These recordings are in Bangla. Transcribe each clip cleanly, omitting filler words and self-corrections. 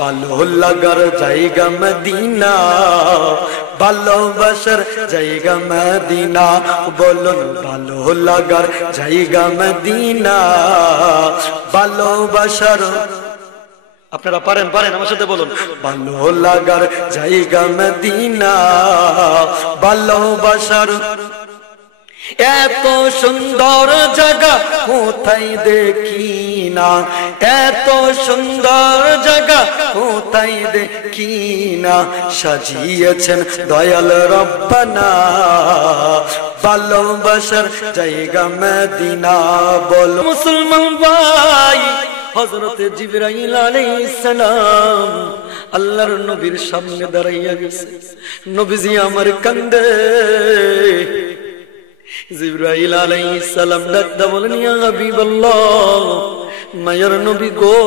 ভালো লাগার জায়গা মদিনা, ভালোবাসার জায়গা মদিনা, বলুন ভালো লাগার জায়গা মদিনা, ভালোবাসার, আপনারা পারেন আমার সাথে বলুন, ভালো লাগার জায়গা মদিনা, ভালোবাসার। এত সুন্দর জায়গা কোথায় দেখি না, এত সুন্দর জায়গা কোথায় দেখি না, সাজিয়েছেন দয়াল রব্বানা, ভালোবাসার জায়গা মদিনা। বল মুসলমান ভাই, হযরতে জিবরাইল আলাইহিস সালাম আল্লাহর নবীর সামনে দাঁড়াইয়া গেছে। নবীজি আমার কান্দে। জিবরাইল আলাইহিস সালাম ডাকদা বলেন, ইয়া হাবিবাল্লাহ, মায়ার নবী গো,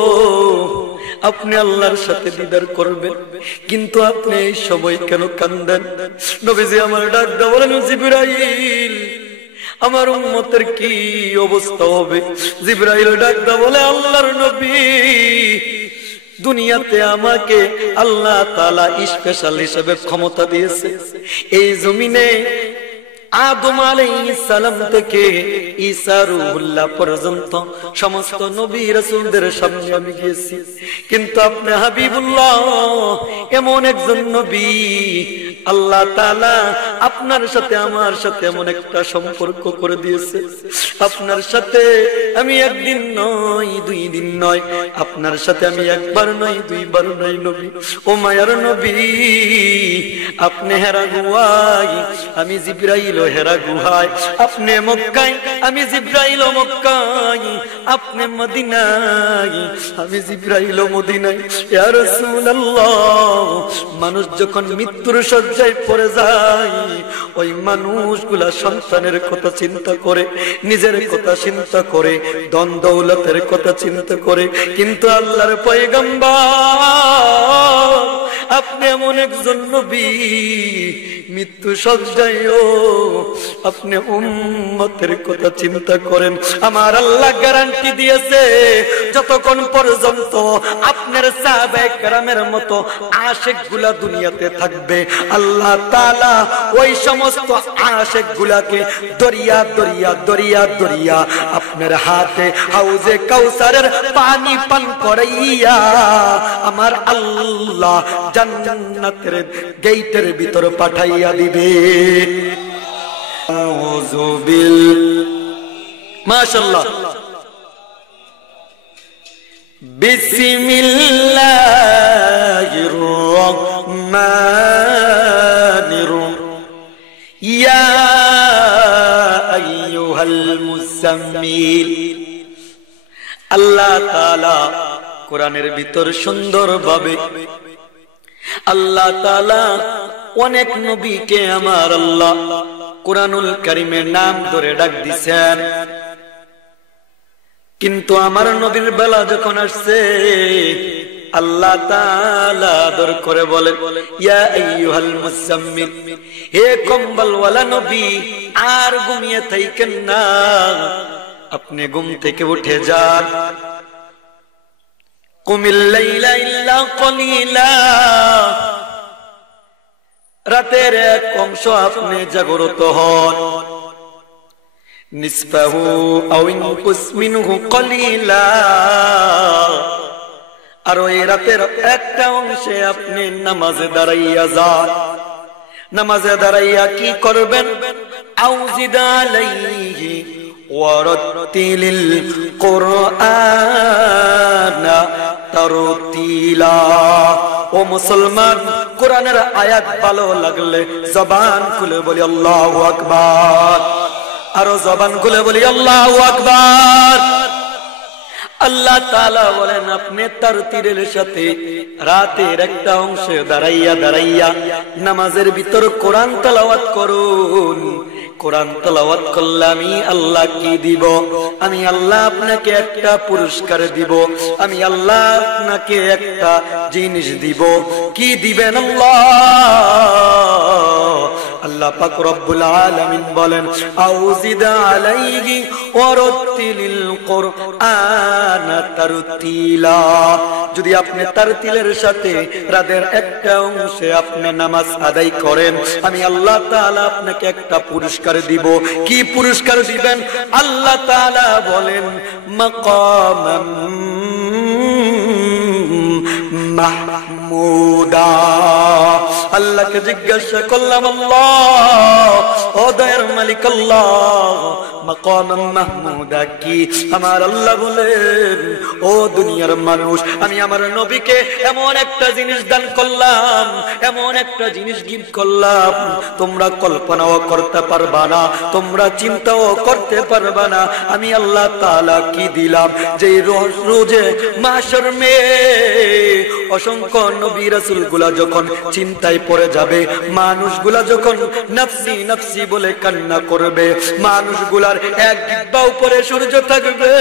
আপনি আল্লাহর সাথে দিদার করবেন, কিন্তু আপনি এই সময় কেন কান্দেন? নবীজি আমার ডাকদা বলেন, জিবরাইল, আমার উম্মতের কি অবস্থা হবে? জিবরাইল ডাকদা বলে, আল্লাহর নবী, দুনিয়াতে আমাকে আল্লাহ তাআলা স্পেশাল হিসেবে ক্ষমতা দিয়েছে। এই জমিনে আদম আলাইহিস সালাম থেকে ঈসা রূহুল্লাহ পর্যন্ত সমস্ত নবী রাসূলদের সামনে আমি গিয়েছি, কিন্তু আপনি হাবিবুল্লাহ এমন একজন নবী, আল্লাহ তাআলা আপনার সাথে আমার সাথে এমন একটা সম্পর্ক করে দিয়েছে, আপনার সাথে আমি একদিন নয় দুই দিন নয়, আপনার সাথে আমি একবার নয় দুইবার নয় নবী। ও মায়ার নবী, আপনি হেরা গুহায়, আমি জিবরাইল হেরা গুহায়, আপনি মক্কায়, আমি জিবরাইল মক্কায়, আপনি মদিনায়, আমি জিবরাইল মদিনায়। ইয়া রাসূলুল্লাহ, মানুষ যখন মৃত্যুর শয্যায় পড়ে যায়, ওই মানুষগুলা সন্তানের কথা চিন্তা করে, নিজের কথা চিন্তা করে, ধন দৌলতের কথা চিন্তা করে, কিন্তু আল্লাহর পয়গম্বর আপনি এমন একজন নবী, মৃত্যু শয্যায়ও আপনি উম্মতের কথা চিন্তা করেন। আমার আল্লাহ গ্যারান্টি দিয়েছে, যতক্ষণ পর্যন্ত আপনার সাহাবায়ে কেরামের মতো আশিকগুলা দুনিয়াতে থাকবে, আল্লাহ তাআলা ওই সমস্ত আশিকগুলাকে দরিয়া দরিয়া দরিয়া দরিয়া আপনার হাতে হাউজে কাউসারের পানি পান করাইয়া আমার আল্লাহ জান্নাতের গেটের ভিতর পাঠাইয়া দিবে। আউযু বিল, মাশাআল্লাহ, বিসমিল্লাহির রহমানির রহিম, ইয়া আইয়ুহাল মুযাম্মিল। আল্লাহ তাআলা কোরআনের ভিতর সুন্দরভাবে আল্লাহ তাআলা অনেক নবীকে আমার আল্লাহ কুরআনুল কারীমের নাম ধরে ডাক দিয়েছেন, কিন্তু আমার নবীর বেলা যখন আসছে আল্লাহ তাআলা আদর করে বলেন, ইয়া আইয়ুহাল মুযাম্মিল, হে কম্বলওয়ালা নবী, আর ঘুমিয়ে থাকেন না, আপনি ঘুম থেকে উঠে যান। কুমিল লাইলা ইল্লা কলিলা, রাতের এক অংশ আপনি জাগ্রত হন। নিসফাহু আও ইনকুস মিনহু কলিলা, আর ওই রাতের একটা অংশে আপনি নামাজে দাঁড়াইয়া যান। নামাজে দাঁড়াইয়া কি করবেন? আউজিদ আলাইহি ওয়ারাতিলিল কুরআনা তারতিলা। ও মুসলমান, কোরআনের আয়াত ভালো লাগলে জবান খুলে বলি আল্লাহু আকবার, আরো জবান খুলে বলি আল্লাহু আকবার। আল্লাহ তাআলা বলেন, আপনি তারতিলের সাথে রাতের একটা অংশে দাঁড়াইয়া দাঁড়াইয়া নামাজের ভিতর কোরআন তেলাওয়াত করুন। কোরআন তেলাওয়াত করলে আমি আল্লাহ কি দিব? আমি আল্লাহ আপনাকে একটা পুরস্কার দিব, আমি আল্লাহ আপনাকে একটা জিনিস দিব। কি দিবেন আল্লাহ? আল্লাহ পাক রব্বুল আলামিন বলেন আউজিদ আলাইহি ওয়ারাত্তিলিল কুরআনা তারতিলা। যদি আপনি তারতিলের সাথে রাতের একটা অংশে আপনি নামাজ আদায় করেন, আমি আল্লাহ তাআলা আপনাকে একটা পুরস্কার দিব। কি পুরস্কার দিবেন? আল্লাহ তাআলা বলেন মাকামাম মাহমুদা। আল্লাহকে জিজ্ঞাসা করলাম, আল্লাহ ও দয়ার মালিক আল্লাহ, মাকামাম মাহমুদা কি? আমার আল্লাহ বলেন, ও দুনিয়ার মানুষ, আমি আমার নবীকে এমন একটা জিনিস দান করলাম, এমন একটা জিনিস গিফট করলাম, তোমরা কল্পনাও করতে পারবা না, তোমরা চিন্তাও করতে পারবা না। আমি আল্লাহ তাআলা কি দিলাম, যে রোজে মাহশর মে অসংখ্য নবী রাসূল গুলা যখন চিন্তায় পড়ে যাবে, মানুষগুলা যখন নফসি নফসি বলে কান্না করবে, মানুষগুলার এক জিহ্বা উপরে সূর্য থাকবে,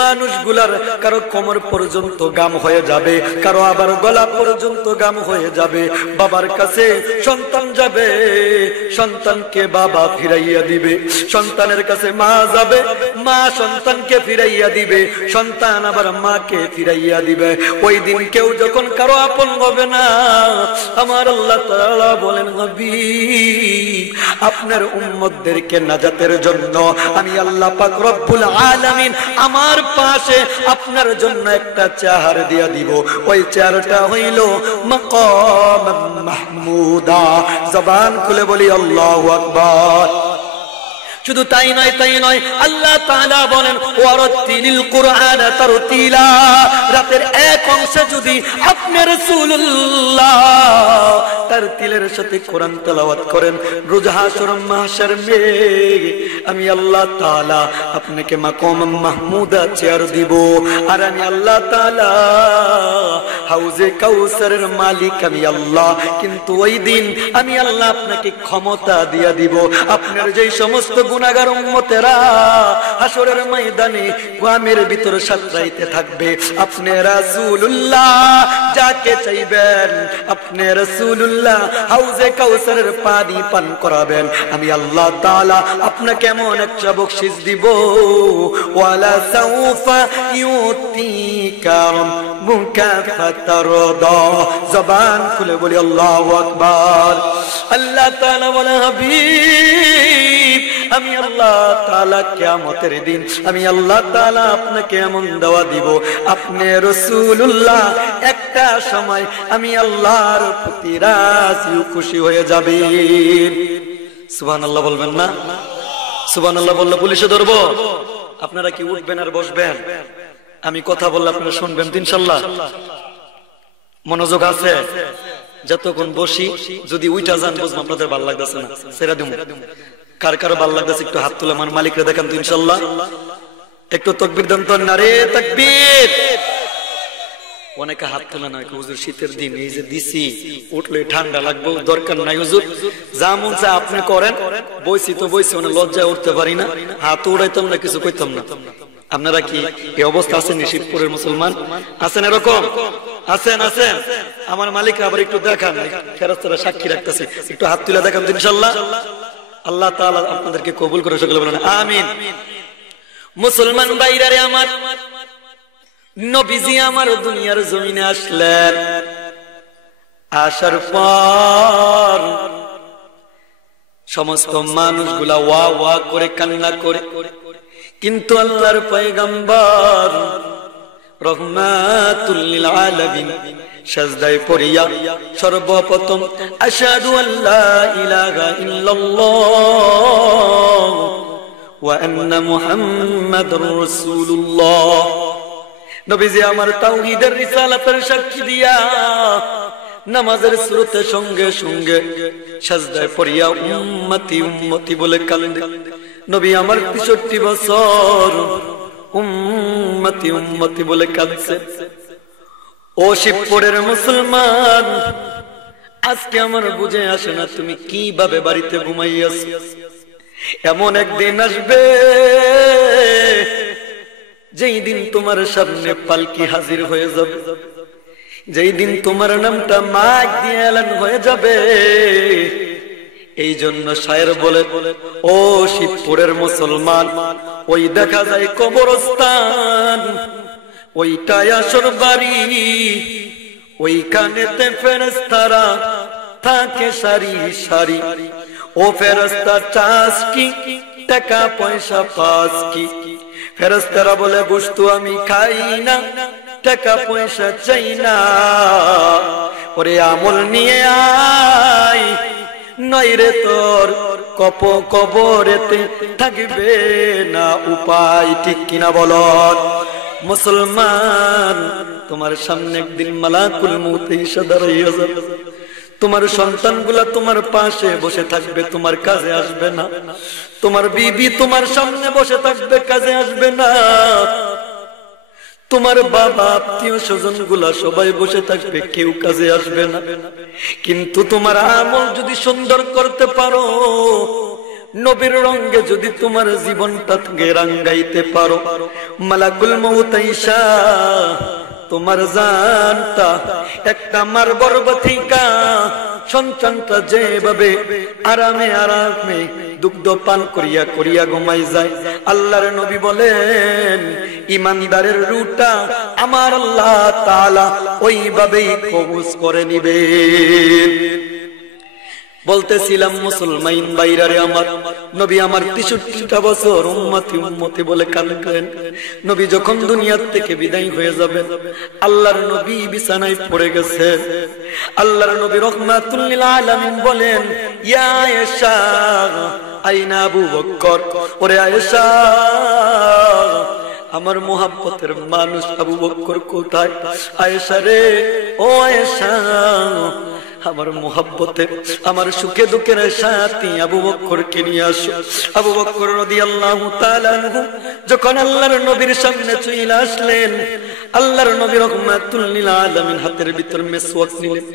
মানুষগুলার কারো কোমর পর্যন্ত গাম হয়ে যাবে, কারো আবার গলা পর্যন্ত গাম হয়ে যাবে। বাবার কাছে সন্তান যাবে, সন্তানকে বাবা ফিরাইয়া দিবে, সন্তানের কাছে মা যাবে, মা সন্তানকে ফিরাইয়া দিবে, সন্তান আবার মাকে ফিরাইয়া দিবে। ওই দিন কেউ যখন কারো আপন হবে না, আমার আল্লাহ তাআলা বলেন, হাবিব আপনার উম্মতদেরকে নাজাতের জন্য আমি আল্লাহ পাক রব্বুল আলামিন আমার পাশে আপনার জন্য একটা চেয়ার দিয়া দিব। ওই চেয়ারটা হইল মাকাম মাহমুদা। জবান খুলে বলি আল্লাহু আকবার। শুধু তাই নয়, তাই নয়, আল্লাহ তাআলা বলেন ওয়ারাত্তিলিল কুরআনা তারতিলা। রাতের এক অংশে যদি আপনি রাসূলুল্লাহ তারতিলের সাথে কোরআন তেলাওয়াত করেন, রোজ হাসর মাহশর মে আমি আল্লাহ তাআলা আপনাকে মাকাম মাহমুদা চেয়ার দিব। আর আমি আল্লাহ তাআলা হাউজে কাউসারের মালিক আমি আল্লাহ। কিন্তু ওই দিন আমি আল্লাহ আপনাকে ক্ষমতা দিয়া দিব। আপনার যেই সমস্ত গুনাহগার উম্মতেরা হাসরের ময়দানে গ্রামের ভিতর সাঁতরাইতে থাকবে, আপনি রাসূলুল্লাহ যাকে চাইবেন, আপনি রাসূলুল্লাহ হাউজে কাউসারের পানি পান করাবেন। আমি আল্লাহ তাআলা আপনাকে এমন একটা বকশিশ দিব, ওয়ালা সাউফা ইউতিকা রাব্বুকা ফাতারদা। জবান খুলে বলি আল্লাহু আকবার। আল্লাহ তাআলা বলে, হাবিব আমি আল্লাহ তাআলা কিয়ামতের দিন আমি আল্লাহ তাআলা আপনাকে এমন দাওয়া দিব, আপনি রাসূলুল্লাহ একটা সময় আমি আল্লাহর প্রতি রাজি খুশি হয়ে যাবেন। সুবহানাল্লাহ বলবেন না? সুবহানাল্লাহ বললে পুলিশে ধরবো? আপনারা কি উঠবেন আর বসবেন? আমি কথা বললে আপনারা শুনবেন ইনশাআল্লাহ? মনোযোগ আছে? যতক্ষণ বসি যদি উইটা যান বুঝবো আপনাদের ভালো লাগতেছে না, সেরা দিমু। কার কার ভালো লাগতেছে একটু হাত তুলে আমার মালিকরে দেখান তো ইনশাআল্লাহ। একটু তাকবীর দেন তো, নারে তাকবীর। অনেকে হাত তোলে না, হুজুর শীতের দিন এই যে দিছি উঠলে ঠান্ডা লাগবে, দরকার নাই হুজুর, যা মন চায় আপনি করেন। বইছি তো বইছি, মানে লজ্জায় উঠতে পারি না, হাত উড়াইতাম না, কিছু কইতাম না। আপনারা কি এই অবস্থা আছেন? শিবপুরের মুসলমান আছেন এরকম? আছেন? আছেন? আমার মালিকরা আবার একটু দেখান, ফেরেশতারা সাক্ষী রাখতেছে, একটু হাত তুলে দেখান তো ইনশাআল্লাহ। আল্লাহ তাআলা আপনাদেরকে কবুল করে, সকলে বলেন আমিন। মুসলমান ভাইরারে আমার, নবীজি আমার দুনিয়ার জমিনে আসলেন, আসার পর সমস্ত মানুষগুলা ওয়া ওয়া করে কান্না করে, কিন্তু আল্লাহর পয়গম্বর রহমাতুল লিল আলামিন সাজদায় পড়িয়া সর্বপ্রথম আশহাদু আল্লা ইলাহা ইল্লাল্লাহ ওয়া আন্না মুহাম্মাদুর রাসূলুল্লাহ, নবীজি আমার তাওহীদের রিসালাতের সাক্ষী দিয়া নামাজের শুরুতে সঙ্গে সঙ্গে সাজদায় পড়িয়া উম্মতি উম্মতি বলে কান্দে। নবী আমার ৬৩ বছর উম্মতি উম্মতি বলে কাঁদছে। ও শিবপুরের মুসলমান, আজকে আমার বুঝে আসে না তুমি কিভাবে বাড়িতে ঘুমাইয়াছ। এমন একদিন আসবে যেই দিন তোমার সামনে পালকি হাজির হয়ে যাবে, যেই দিন তোমার নামটা মাইক দিয়ে এলান হয়ে যাবে, এই জন্য শায়ের বলে, ও শিবপুরের মুসলমান, ওই দেখা যায় কবরস্থান, ওইটাই আসর বাড়ি, ওইখানেতে ফেরেশতারা থাকে সারি সারি। ও ফেরেশতা চাস কি, টাকা পয়সা পাস কি? ফেরেশতারা বলে, গোশত আমি খাই না, টাকা পয়সা চাই না, ওরে আমল নিয়ে আয়, নইরে তোর কবরেতে থাকবে না উপায়। ঠিক কিনা বলন মুসলমান? তোমার সামনে একদিন মালাকুল মউত এসে দাঁড়াইয়া যাবে, তোমার সন্তানগুলা তোমার পাশে বসে থাকবে, তোমার কাজে আসবে না। তোমার বিবি তোমার সামনে বসে থাকবে, কাজে আসবে না। তোমার বাবা, আত্মীয় স্বজন গুলা সবাই বসে থাকবে, কেউ কাজে আসবে না। কিন্তু তোমার আমল যদি সুন্দর করতে পারো, নবীর রঙে যদি তোমার জীবনটাকে রাঙ্গাইতে পারো, মালাকুল মউত আইসা তোমার জানটা একটা মার বরবথিকা সন্তানটা যেভাবে আরামে আরামে দুগ্ধ পান করিয়া করিয়া ঘুমাই যায়, আল্লাহর নবী বলেন ইমানদারের রূহটা আমার আল্লাহ তাআলা ওইভাবেই কবজ করে নিবে। বলতেছিলাম মুসলমান ভাইরারে আমার, নবী আমার 63টা বছর উম্মতি উম্মতি বলে কাঁদেন। নবী যখন দুনিয়ার থেকে বিদায় হয়ে যাবেন, আল্লাহর নবী বিছানায় পড়ে গেছেন। আল্লাহর নবী রাহমাতুল লিল আলামিন বলেন, ইয়া আয়েশা আইনা আবু বকর, ওরে আয়েশা আমার মোহাব্বতের মানুষ আবু বকর কোথায়? আয়েশা রে, ও আয়েশা আমার মোহাব্বতে আমার সুখে দুঃখের সাথী আবু বকরকে নিয়ে আসো। আবু বকর রাদিয়াল্লাহু তাআলা আনহু যখন আল্লাহর নবীর সামনে চলে আসলেন, আল্লাহর নবী রাহমাতুল লিল আলামিন হাতের ভিতর মেসওয়াক নিলেন,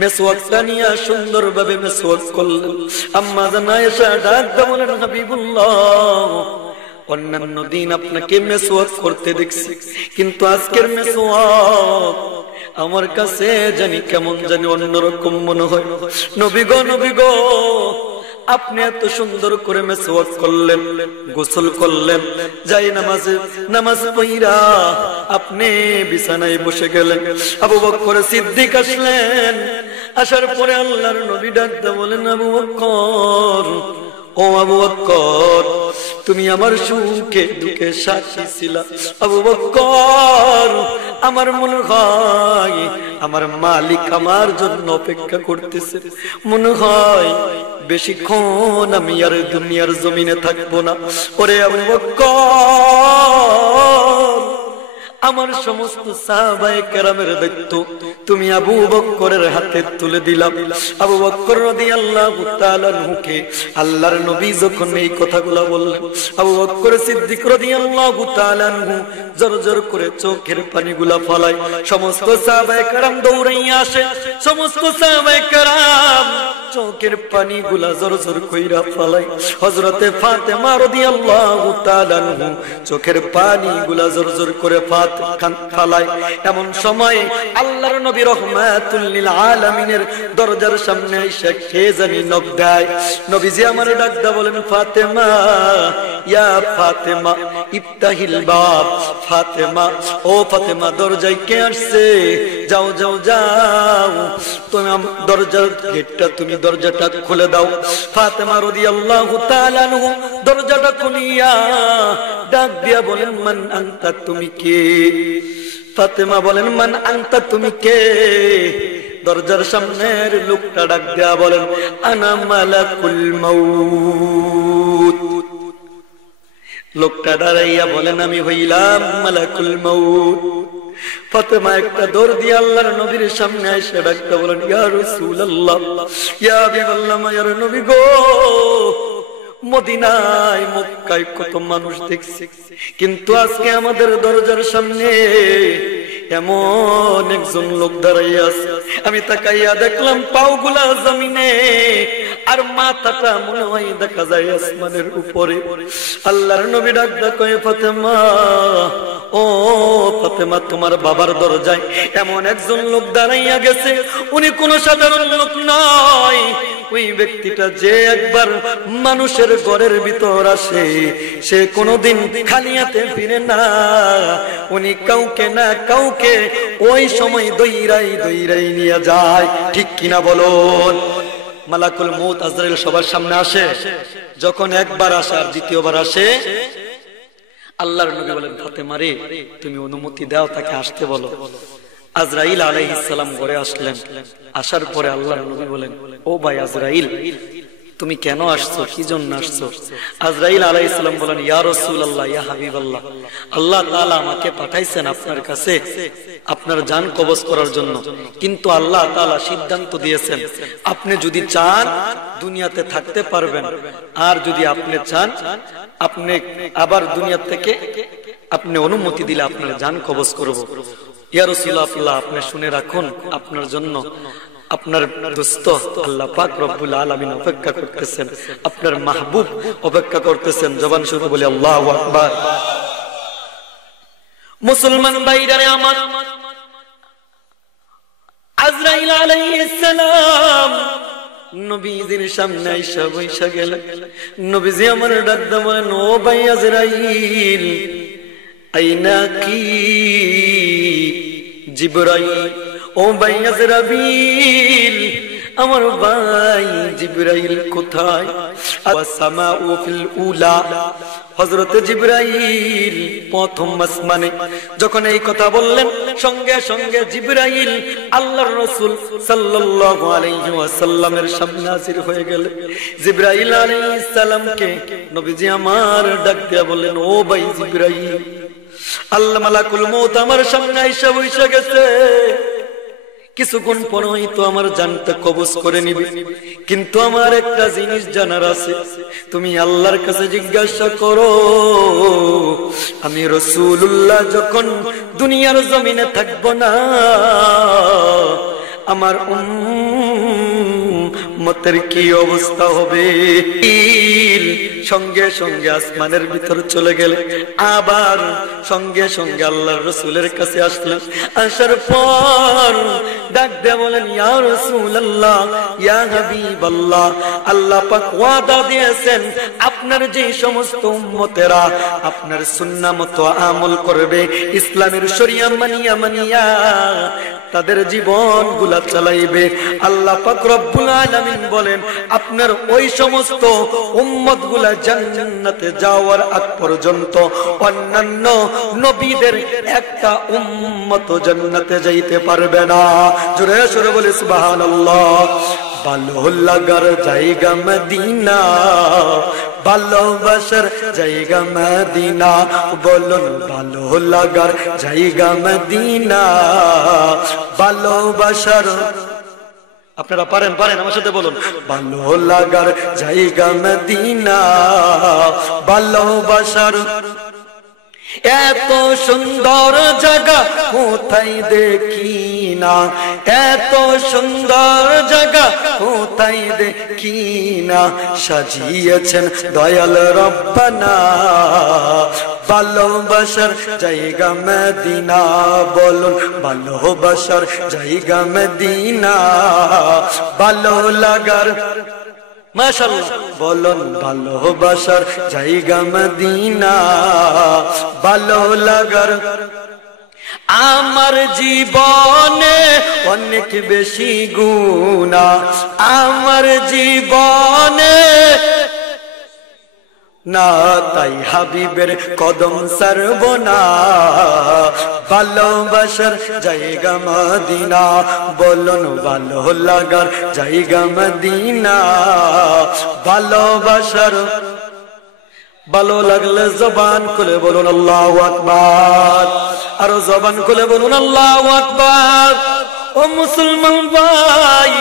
মেসওয়াকটা নিয়ে সুন্দরভাবে মেসওয়াক করলেন। আম্মা জান আয়েশা ডাক দিয়ে বলেন, হাবিবুল্লাহ অন্যান্য দিন আপনাকে মেসওয়াক করতে দেখছি, কিন্তু আজকের মেসওয়াক আমার কাছে জানি কেমন জানি অন্যরকম মনে হয়। নবী গো আপনি এত সুন্দর করে মেসওয়াক করলেন, গোসল করলেন, যাই নামাজ পড়া আপনি বিছানায় বসে গেলেন। আবু বকর সিদ্দিক আসলেন, আসার পরে আল্লাহর নবী ডাক দিয়ে বলেন, আবু বকর, ও আবু বকর তুমি আমার সুখে দুঃখে সাথী ছিলা। আবু বকর আমার মনে হয় আমার মালিক আমার জন্য অপেক্ষা করতেছে, মনে হয় বেশিক্ষণ আমি আর দুনিয়ার জমিনে থাকবো না। ওরে আবু বকর আমার সমস্ত সাহাবায়ে কেরামের দায়িত্ব তুমি আবু বকরের হাতে তুলে দিলাম। আবু বকর রাদিয়াল্লাহু তাআলা আনহুকে আল্লাহর নবী যখন এই কথাগুলো বললেন, আবু বকর সিদ্দিক রাদিয়াল্লাহু তাআলা আনহু জোর করে চোখের পানিগুলা ফলায়। সমস্ত সাহাবায়ে কেরাম দৌড়াইয়া আসে, সমস্ত সাহাবায়ে কেরাম চোখের পানিগুলা জোর কইরা ফলায়। হযরতে ফাতেমা রাদিয়াল্লাহু তাআলা আনহু চোখের পানিগুলা জোর করে ফালায়। এমন সময় আল্লাহর নবী রাহমাতুল লিল আলামিনের দরজার সামনে এসে কে জানি নক দেয়। নবীজি আমারে ডাক দা বলেন, ফাতেমা ইয়া ফাতেমা ইফতাহিল বাব। ফাতেমা, ও ফাতেমা দরজায় কে আসছে? যাও তুমি দরজার গেটটা তুমি দরজাটা খুলে দাও। ফাতেমা রাদিয়াল্লাহু তাআলা আনহু দরজাটা খুলিয়া ডাক দিয়া বলেন, মান আনতা তুমি কে? ফাতেমা বলেন, মান আনতা তুমি কে? দরজার সামনের লোকটা ডাক দিয়া বলেন, আনা মালাকুল মাউত। লোকটা দাঁড়াইয়া বলেন, আমি হইলাম মালাকুল মাউত। ফাতেমা একটা দৌড় দিয়ে আল্লাহর নবীর সামনে এসে ডাকতে বলেন, ইয়া রাসূলুল্লাহ, ইয়া হাবিবাল্লাহ, ইয়া নবী গো, মদিনায় মক্কায় কত মানুষ দেখছি, কিন্তু আজকে আমাদের দরজার সামনে এমন একজন লোক দাঁড়াইয়া আছে। আমি তাকাইয়া দেখলাম পাওগুলা জমিনে আর মাথাটা মনে হয় দেখা যায় আসমানের উপরে। আল্লাহর নবী ডাক দেয়া কয়, ফাতেমা, ও ফাতেমা তোমার বাবার দরজায় এমন একজন লোক দাঁড়াইয়া গেছে, উনি কোন সাধারণ লোক নয়, ওই ব্যক্তিটা যে একবার মানুষের ঘরের ভিতর আসে সে কোনোদিন খালি হাতে ফিরে না, উনি কাউকে না কাউকে ওই সময় দইরাই দইরাই নিয়ে যায়। ঠিক কিনা বলুন? মালাকুল মউত আজরাইল সবার সামনে আসে, যখন একবার আসে আর দ্বিতীয়বার আসে, আল্লাহর নবী বলেন ফাতেমা রে তুমি অনুমতি দাও তাকে আসতে বলো। আজরাইল আলাইহিস সালাম ঘরে আসলেন, আসার পরে আল্লাহর নবী বলেন ও ভাই আজরাইল তুমি কেন আসছো, কি জন্য আসছো? আজরাইল আলাইহিস সালাম বলেন ইয়া রাসূলুল্লাহ ইয়া হাবিবাল্লাহ, আল্লাহ তাআলা আমাকে পাঠাইছেন আপনার কাছে আপনার জান কবজ করার জন্য, কিন্তু আল্লাহ তাআলা সিদ্ধান্ত দিয়েছেন আপনি যদি চান দুনিয়াতে থাকতে পারবেন, আর যদি আপনি চান আপনি আবার দুনিয়া থেকে আপনি অনুমতি দিলে আপনার জান কবজ করব। ইয়া রাসূলুল্লাহ আপনি শুনে রাখুন আপনার জন্য আপনার দোস্ত আল্লাহ পাক রব্বুল আলামিন অপেক্ষা করতেছেন, আপনার মাহবুব অপেক্ষা করতেছেন। জবান শুরু বলি আল্লাহু আকবার। মুসলমান ভাইরা আমার, আজরাইল আলাইহিস সালাম নবীজির সামনে আইসা বইসা গেলেন। নবীজি আমার ডাক দিয়ে বলেন ও ভাই আজরাইল আইনা কি জিবরাইল, ও ভাই আজরাইল আমার ভাই জিবরাইল কোথায়? ওয়াসামাউ ফিল উলা, হযরত জিবরাইল প্রথম আসমানে যখন এই কথা বললেন সঙ্গে সঙ্গে জিবরাইল আল্লাহর রাসূল সাল্লাল্লাহু আলাইহি ওয়াসাল্লামের সামনে হাজির হয়ে গেলেন। জিবরাইল আলাইহিস সালামকে নবীজি আমার ডাক দিয়ে বললেন ও ভাই জিবরাইল, আল্লাহ মালাকুল মউত আমার সামনে আইসা বইসা গেছে, কিছুক্ষণ পর হয়তো আমার জানটা কবজ করে নিবে, কিন্তু আমার একটা জিনিস জানার আছে, তুমি আল্লাহর কাছে জিজ্ঞাসা করো আমি রাসূলুল্লাহ যখন দুনিয়ার জমিনে থাকবো না আমার উম্মতের কি অবস্থা হবে? সঙ্গে সঙ্গে আসমানের ভিতর চলে গেলে আবার সঙ্গে সঙ্গে আল্লাহর রাসূলের কাছে আসলেন। আসার পর ডাক দিয়ে বলেন ইয়া রাসূলুল্লাহ ইয়া হাবিবাল্লাহ, আল্লাহ পাক ওয়াদা দিয়েছেন আপনার যে সমস্ত উম্মতেরা আপনার সুন্নাহ মতো আমল করবে, ইসলামের শরিয়া মানিয়া মানিয়া তাদের জীবন গুলা চালাইবে, আল্লাহ পাক রব্বুল আলামিন বলেন আপনার ওই সমস্ত উম্মত গুলা জান্নাতে যাওয়ার আগ পর্যন্ত অন্যান্য নবীদের একটা উম্মত জান্নাতে যাইতে পারবে না। জোরে সোরে বলে সুবহানাল্লাহ। ভালো লাগার জায়গা মদিনা, ভালোবাসার জায়গা মদিনা, বলুন ভালো লাগার জায়গা মদিনা, ভালোবাসার, আপনারা পারেন পারেন আমার সাথে বলুন ভালো লাগার জায়গা মদিনা, ভালোবাসার এত সুন্দর জায়গা কোথায় দেখি না, এত সুন্দর জায়গা কোথায় দেখি না, সাজিয়েছেন দয়াল রব্বানা ভালোবাসার জায়গা মদিনা, বলুন ভালোবাসার জায়গা মদিনা, ভালো লাগার মাশাআল্লাহ বলুন ভালোবাসার জায়গা মদিনা, ভালো লাগার। আমার জীবনে অনেক বেশি গুনাহ, আমার জীবনে না তাই হাবিবের কদম ছাড়ব না, ভালোবাসার জায়গা মদিনা, বলুন ভালো লাগার জায়গা মদিনা, ভালোবাসার। ভালো লাগলে জবান খুলে বলুন আল্লাহু আকবার, আরো জবান খুলে বলুন আল্লাহু আকবার। ও মুসলমান ভাই,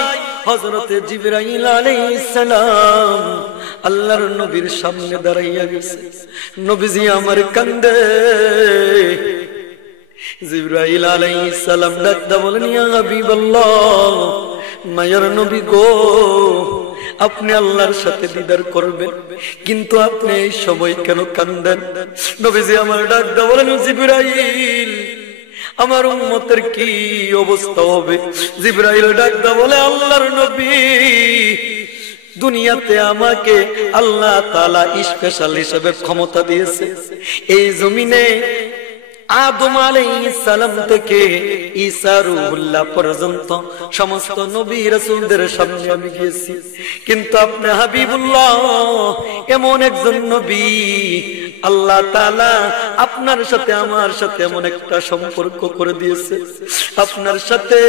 হযরতে জিবরাইল আলাইহিস সালাম আল্লাহর নবীর সামনে দাঁড়াইয়া গেছে। নবীজি আমার কান্দে। জিবরাইল আলাইহিস সালাম ডাকতে বলেন ইয়া হাবিবাল্লাহ, মায়ার নবী গো, আপনি আল্লাহর সাথে দিদার করবেন, কিন্তু আপনি এই সময় কেন কান্দেন? নবীজি আমার ডাকতে বলেন জিবরাইল, আমার উম্মতের কি অবস্থা হবে? জিবরাইল ডাকতে বলে আল্লাহর নবী দুনিয়াতে আমাকে আল্লাহ তাআলা স্পেশাল হিসেবে ক্ষমতা দিয়েছে। এই জমিনে আদম আলাইহিস সালাম থেকে ঈসা রূহুল্লাহ পর্যন্ত সমস্ত নবী রাসূলদের সামনে আমি গিয়েছি, কিন্তু আপনি হাবিবুল্লাহ এমন একজন নবী, আল্লাহ তাআলা আপনার সাথে আমার সাথে এমন একটা সম্পর্ক করে দিয়েছে। আপনার সাথে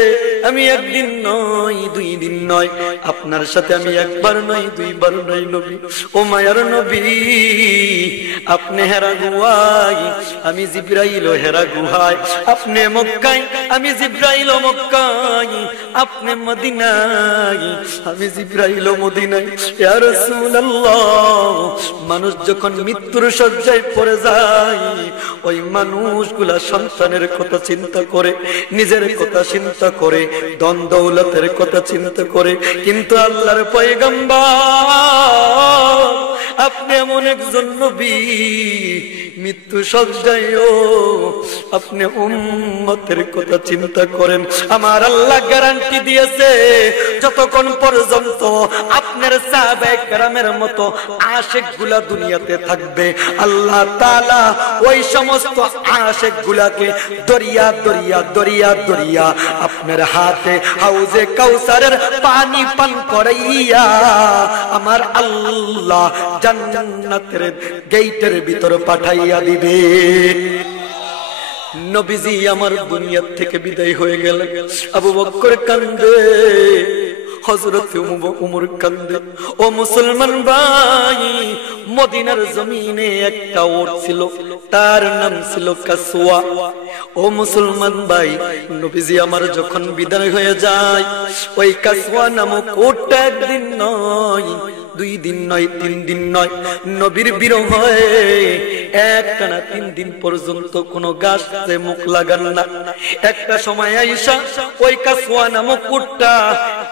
আমি একদিন নয়, দুই দিন নয়, আপনার সাথে আমি একবার নয়, দুইবার নয় নবী। ও মায়ার নবী, আপনি হেরা গুহায়, আমি জিবরাইল হেরা গুহায়, আপনি মক্কায়, আমি জিবরাইল মক্কায়, আপনি মদিনায়, আমি জিবরাইল মদিনায়। ইয়া রাসূলুল্লাহ, মানুষ যখন মৃত্যুর শয্যায় পড়ে যায়, ওই মানুষগুলা সন্তানের কথা চিন্তা করে, নিজের কথা চিন্তা করে, ধন দৌলতের কথা চিন্তা করে, কিন্তু আল্লাহর পয়গম্বর আপনি এমন একজন নবী, মৃত্যু শয্যায়ও আপনি উম্মতের কথা চিন্তা করেন। আমার আল্লাহ গ্যারান্টি দিয়েছে, যতক্ষণ পর্যন্ত আপনার সাহাবায়ে কেরামের মতো আশিকগুলা দুনিয়াতে থাকবে, আল্লাহ তাআলা ওই সমস্ত আশিকগুলাকে দরিয়া দরিয়া দরিয়া দরিয়া আপনার হাতে হাউজে কাউসারের পানি পান করাইয়া আমার আল্লাহ জান্নাতের গেটের ভিতর পাঠাইয়া দিবে। নবীজি আমার দুনিয়া থেকে বিদায় হয়ে গেলেন। আবু বকর কান্দে, হযরত উমর কান্দে। ও মুসলমান ভাই, মদিনার জমিনে একটা ওট ছিল, তার নাম ছিল কাসওয়া। ও মুসলমান ভাই, নবীজি আমার যখন বিদায় হয়ে যায়, ওই কাসওয়া নামক ওটটা একদিন নয়, দুই দিন নয়, তিন দিন নয়, নবীর বিরহ হয়ে একটানা 3 দিন পর্যন্ত কোন গাছে মুখ লাগান না। একটা সময় আয়েশা ওই কাসওয়া নামক উটটা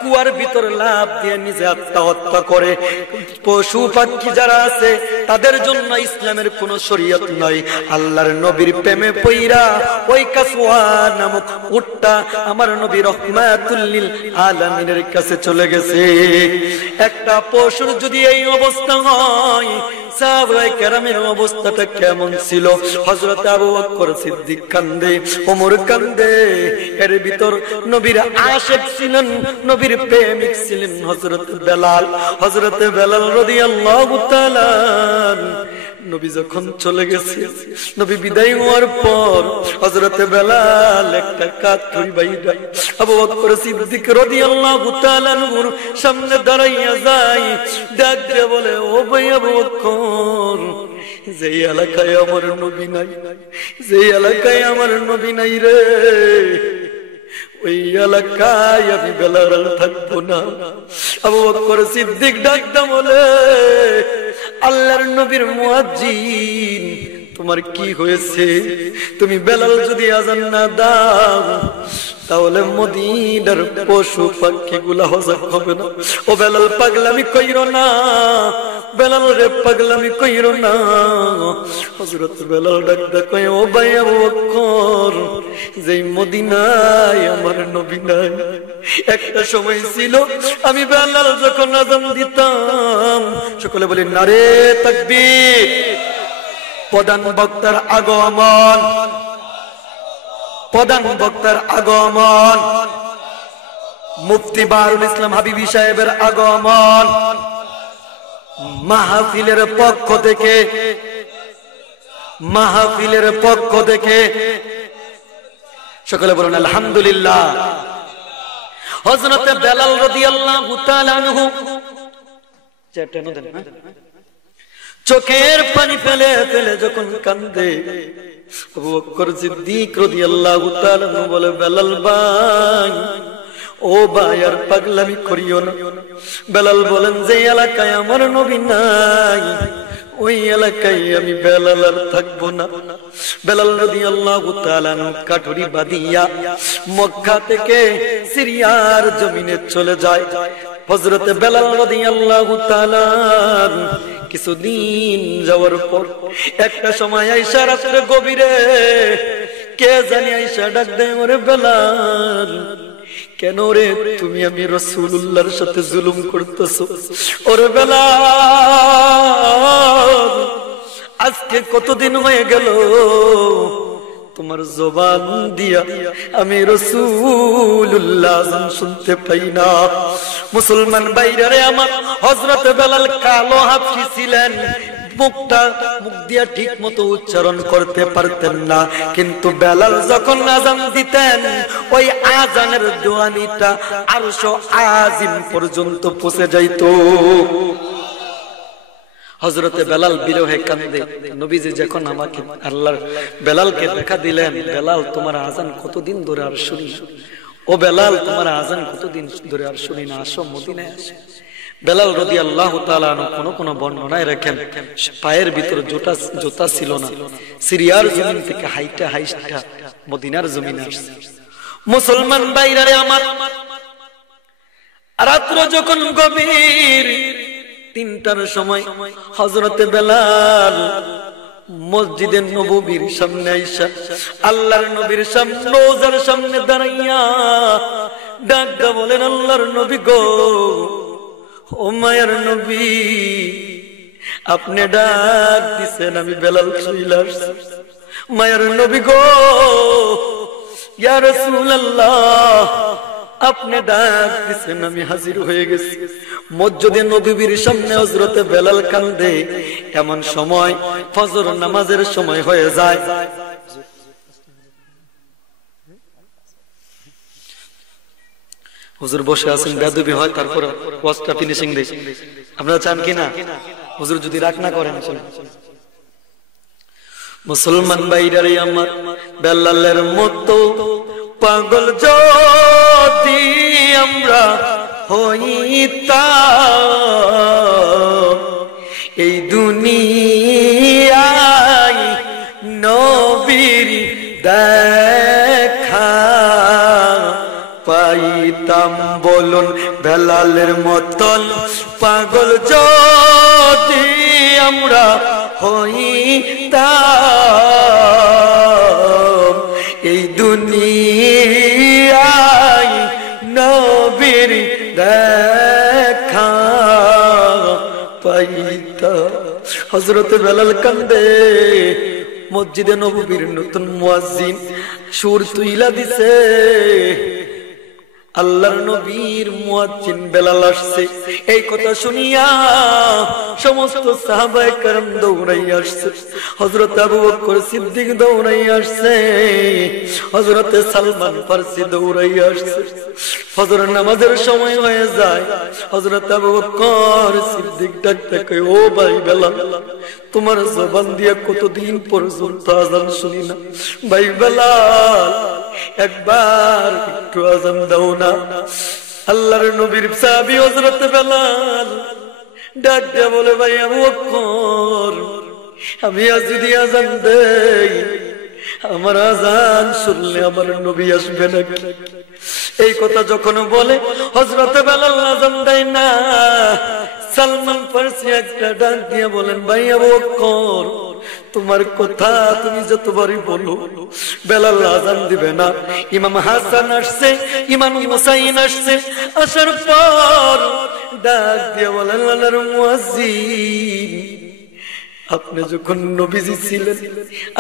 কুয়ার ভিতর লাফ দিয়ে নিজে আত্মহত্যা করে। পশু পাখি যারা আছে তাদের জন্য ইসলামের কোন শরীয়ত নাই, আল্লাহর নবীর প্রেমে পইরা ওই কাসওয়া নামক উটটা আমার নবী রহমাতুল লিল আলামিনের কাছে চলে গেছে। একটা পশুর যদি এই অবস্থা হয়, সাহাবায়ে কেরামের অবস্থাটা কেমন ছিল? হযরত আবু বকর সিদ্দিক কান্দে, ওমর কান্দে। এর ভিতর নবীর আশিক ছিলেন, নবীর প্রেমিক ছিলেন হযরত বেলাল। হযরত বেলাল রাদিয়াল্লাহু তাআলা নবী যখন চলে গেছে, নবী বিদায় হওয়ার পর হযরত বেলাল একটা কাঠুরি বাইরা আবু বকর সিদ্দিক রাদিয়াল্লাহু তাআলা নূর সামনে দাঁড়াইয়া যায়, ডাক দিয়ে বলে, ও ভাই আবু বকর, যে এলাকায় আমার নবী নাই, যে এলাকায় আমার নবী নাই রে, ওই এলাকায় আমি বেলাল থাকবো না। আবু বকর সিদ্দিক ডাকতে বলে, আল্লাহর নবীর মুয়াজ্জিন, তোমার কি হয়েছে? তুমি বেলাল যদি আযান না দাও তাহলে মদিনার পশু পাখি গুলা হজম হবে না। ও বেলাল পাগলামি কইরো না, বেলাল রে পাগলামি কইরো না। হযরত বেলাল ডাকতে কয়, ও ভাই আবু বকর, যেই মদিনায় আমার নবী নাই, একটা সময় ছিল আমি বেলাল যখন আযান দিতাম, সকলে বলি নারে তাকবীর, প্রধান বক্তার আগমন, প্রধান বক্তার আগমন, মুফতি বারুল ইসলাম হাবিবি সাহেবের আগমন, মাহফিলের পক্ষ থেকে, মাহফিলের পক্ষ থেকে সকলে বলুন আলহামদুলিল্লাহ। হযরত বেলাল রাদিয়াল্লাহু তাআলা আনহু চোখের পানি ফেলে ফেলে যখন কান্দে, আবু বকর সিদ্দিক রাদিয়াল্লাহু তাআলা বলে, বেলাল ভাই, ও ভাই আর পাগলামি করিও না। বেলাল বলেন, যে এলাকায় আমার নবী নাই, ওই এলাকায় আমি বেলাল আর থাকবো না। বেলাল রাদিয়াল্লাহু তাআলা কাঠুরি বাঁধিয়া মক্কা থেকে সিরিয়ার জমিনে চলে যায়। হযরত বেলাল রাদিয়াল্লাহু তাআলা কিছুদিন যাওয়ার পর একটা সময় আয়েশা রাতের গভীরে কে জানি আয়েশা ডাক দেয়, ওরে বেলাল, কেন রে তুমি আমি রাসূলুল্লাহর সাথে জুলুম করতেছো? ওরে বেলাল, আজকে কতদিন হয়ে গেল তোমার জবান দিয়া আমি রাসূলুল্লাহ আযান শুনতে পাই না। মুসলমান ভাইরা আমার, হযরত বেলাল কালো হাবশী ছিলেন, মুখ দিয়া ঠিক মতো উচ্চারণ করতে পারতেন না, কিন্তু বেলাল যখন আযান দিতেন ওই আযানের দোয়ানিটা আরশ আজিম পর্যন্ত পৌঁছে যাইত। হযরতে বেলাল বিরহে কান্দে, নবীজি যখন আমাকে আল্লাহর বেলালকে দেখা দিলেন, বেলাল তোমার আযান কতদিন ধরে আর শুনি না, ও বেলাল তোমার আযান কতদিন ধরে আর শুনি না, আসো মদিনায় আসো। বেলাল রাদিয়াল্লাহু তাআলা আনহু কোন বর্ণনায় রাখেন পায়ের ভিতর জুতা ছিল না, সিরিয়ার জমিন থেকে হাইটা মদিনার জমিনে আসছে। মুসলমান ভাইরা আমার, রাত্র যখন গভীর 3টার সময় হযরতে বেলাল মসজিদে নববীর সামনে আইসা আল্লাহর নবীর সামনে রোজার সামনে দাঁড়াইয়া ডাকটা বলেন, আল্লাহর নবী গো, ও মায়ের নবী, আপনি ডাক দিছেন, আমি বেলাল চলে আসছি। মায়ের নবী গো, ইয়া রাসূলুল্লাহ, আপনি ডাক দিছেন, আমি হাজির হয়ে গেছি। মসজিদে নববীর সামনে হযরতে বেলাল কান্দে। এমন সময় ফজর নামাজের সময় হয়ে যায়। হুজুর বসে আছেন, বেদবি হয়, তারপর ওয়াজটা ফিনিশিং দেই। আপনারা চান কিনা? হুজুর যদি রাগ না করেন। মুসলমান ভাইরা আমার, বেলালের মতো পাগল যদি আমরা হইতাম, এই দুনিয়ায় নবীর দেখা পাইতাম। বলুন, বেলালের মতন পাগল যদি আমরা হইতাম, এই দুনিয়ায় নবীর দেখা পাইতাম। হযরতে বেলাল কান্দে। মসজিদে নববীর নতুন মুয়াজ্জিন সুর তুইলা দিছে, আল্লাহর নবীর মুয়াজ্জিন বেলাল আসছে। এই কথা শুনিয়া সমস্ত সাহাবায়ে কেরাম দৌড়াইয়া আসছে। হযরত আবু বকর সিদ্দিক দৌড়াইয়া আসছে, হযরতে সালমান ফারসি দৌড়াইয়া আসছে। ফজর নামাজের সময় হয়ে যায়। হযরত আবু বকর সিদ্দিক ডাকতে কয়, ও ভাই বেলাল, তোমার জবান দিয়া কতদিন পর্যন্ত আযান শুনি না। ভাই বেলাল, একবার একটু আযান দাও না। আল্লাহর নবীর সাহাবী হযরত বেলাল ডাক দিয়া বলে, ভাই আবু বকর, আমি আজ যদি আযান দেই, আমার আযান শুনলে আমার নবী আসবে নাকি? এই কথা যখন বলে হযরত বেলাল আযান দেয় না। সালমান ফারসি একটা ডাক দিয়ে বলেন, ভাই আবু বকর, তোমার কথা তুমি যতবারই বলো বেলাল আযান দিবে না। ইমাম হাসান আসছে, ইমাম হুসাইন আসছে, আসার পর ডাক দিয়ে বলেন, আল্লাহর মুয়াজ্জিন, আপনি যখন নবীজি ছিলেন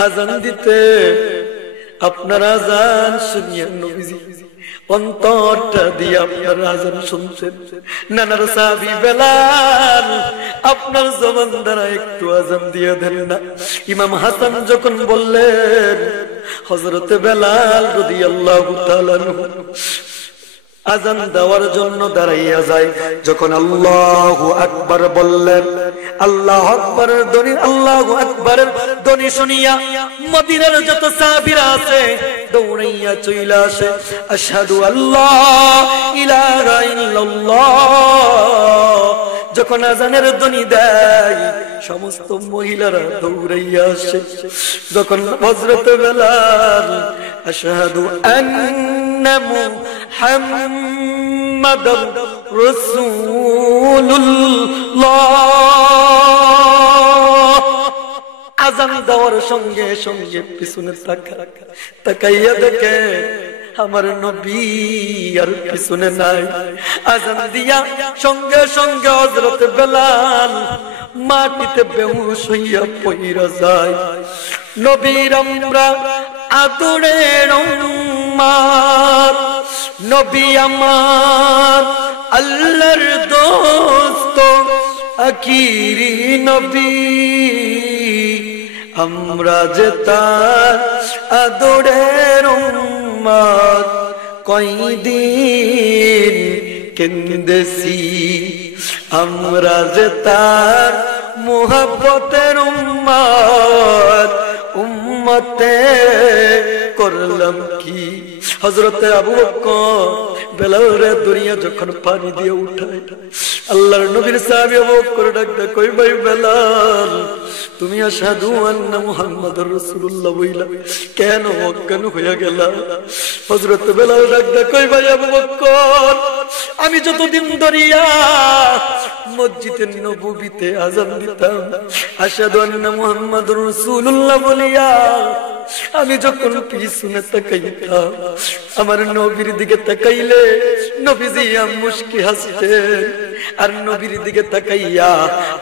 আযান দিতে, আপনার আযান শুনিয়া নবীজি অন্তরটা দিয়ে আপনার আযান শুনছেন। নানার সাহাবী বেলাল, আপনার জবান দ্বারা একটু আযান দিয়ে দেন না। ইমাম হাসান যখন বললেন, হযরতে বেলাল রাদিয়াল্লাহু তাআলা আযান দেওয়ার জন্য দাঁড়াইয়া যায়। যখন আল্লাহু আকবার বললেন, আল্লাহু আকবারের ধ্বনি, আল্লাহু আকবারের ধ্বনি শুনিয়া মদিনার যত সাহাবীরা আছে দৌড়াইয়া চলে আসে। আশহাদু আল্লাহ ইলাহা ইল্লাল্লাহ যখন আযানের ধ্বনি দেয়, সমস্ত মহিলারা দৌড়াইয়া আসে। যখন হযরত বেলাল আশহাদু আন্না মুহাম্মাদার রাসূলুল্লাহ আযান দেওয়ার সঙ্গে সঙ্গে পিছনে তাকাইয়া দেখে আমার নবী আর পিছনে নাই। আজান দিয়া সঙ্গে সঙ্গে হযরত বেলাল মাটিতে বেহুশ হইয়া পইরা যায়। নবীর আমরা আদরের উম্মত, নবী আমার আল্লাহর দোস্ত আখিরি নবী, আমরা যে তার আদরের উম্মত, কয়দিন কেন্দেছি আমরা যে তার মুহাব্বতের উম্মত, উম্মতে করলাম কি। হযরতে আবু বকর বেলালের দুনিয়া যখন পানি দিয়ে উঠায়, আল্লাহর নবীর সাহাবী আবু বকর ডাকতে কই ভাই বেলাল তুমি আশহাদু আন্না মুহাম্মাদুর রাসূলুল্লাহ বইলা কেন অজ্ঞান হইয়া গেলা? হযরত বেলাল ডাকতে কই ভাই আবু বকর আমি যতদিন ধরিয়া মসজিদে নববীতে আযান দিতাম আশহাদু আন্না মুহাম্মাদুর রাসূলুল্লাহ বলিয়া, আমি যখন পিছনে তাকাইতাম আমার নবীর দিকে তাকাইলে নবীজি মুস্কি হাসতেন, আর নবীর দিকে তাকাইয়া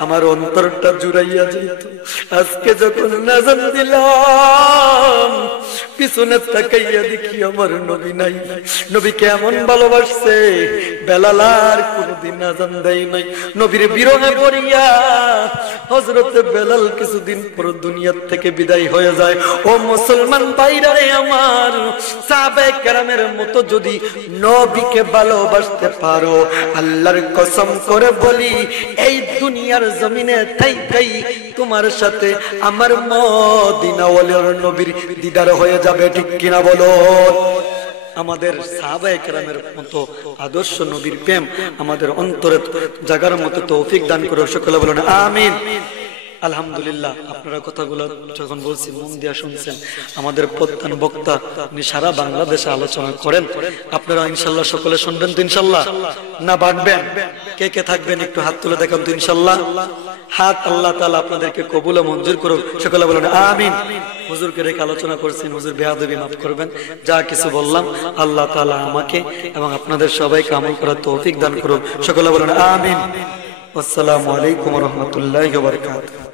আমার অন্তরটা জুড়াইয়া যেত। আজকে যখন আযান দিলাম পিছনে তাকাইয়া দেখি আমার নবী নাই। নবী কেমন ভালোবাসছে, বেলাল আর কোনদিন আযান দেয় নাই। নবীর বিরহে পড়িয়া হযরত বেলাল কিছুদিন পর দুনিয়া থেকে বিদায় হয়ে যায়। ও মুসলমান ভাইরা রে আমার, সাহাবায়ে কেরামের মতো যদি নবীকে ভালোবাসতে পারো, আল্লাহর কসম করে বলি এই দুনিয়ার জমিনে থাইকাই তোমার সাথে আমার মদিনা ওয়ালার নবীর দিদার হয়ে যাবে, ঠিক কিনা বলো? আমাদের সাহাবায়ে কেরামের মতো আদর্শ নবীর প্রেম আমাদের অন্তরে জাগার মতো তৌফিক দান করো, সকলে বলুন আমিন। আলহামদুলিল্লাহ, আপনারা কথাগুলো যখন বলছি মন দিয়া শুনছেন। আমাদের প্রধান বক্তা উনি সারা বাংলাদেশে আলোচনা করেন, আপনারা ইনশাল্লাহ সকলে শুনবেন তো ইনশাল্লাহ? না বাড়বেন? কে কে থাকবেন একটু হাত তুলে দেখান তো ইনশাল্লাহ। হাত আল্লাহ তাআলা আপনাদেরকে কবুল ও মঞ্জুর করুক, সকলে বলুন আমিন। হুজুরকে রেখে আলোচনা করছেন, হুজুর বেয়াদবি মাফ করবেন। যা কিছু বললাম আল্লাহ তাআলা আমাকে এবং আপনাদের সবাইকে আমল করার তৌফিক দান করুক, সকলে বলুন আমিন। আসসালামু আলাইকুম ওয়া রাহমাতুল্লাহি ওয়া বারাকাতুহু।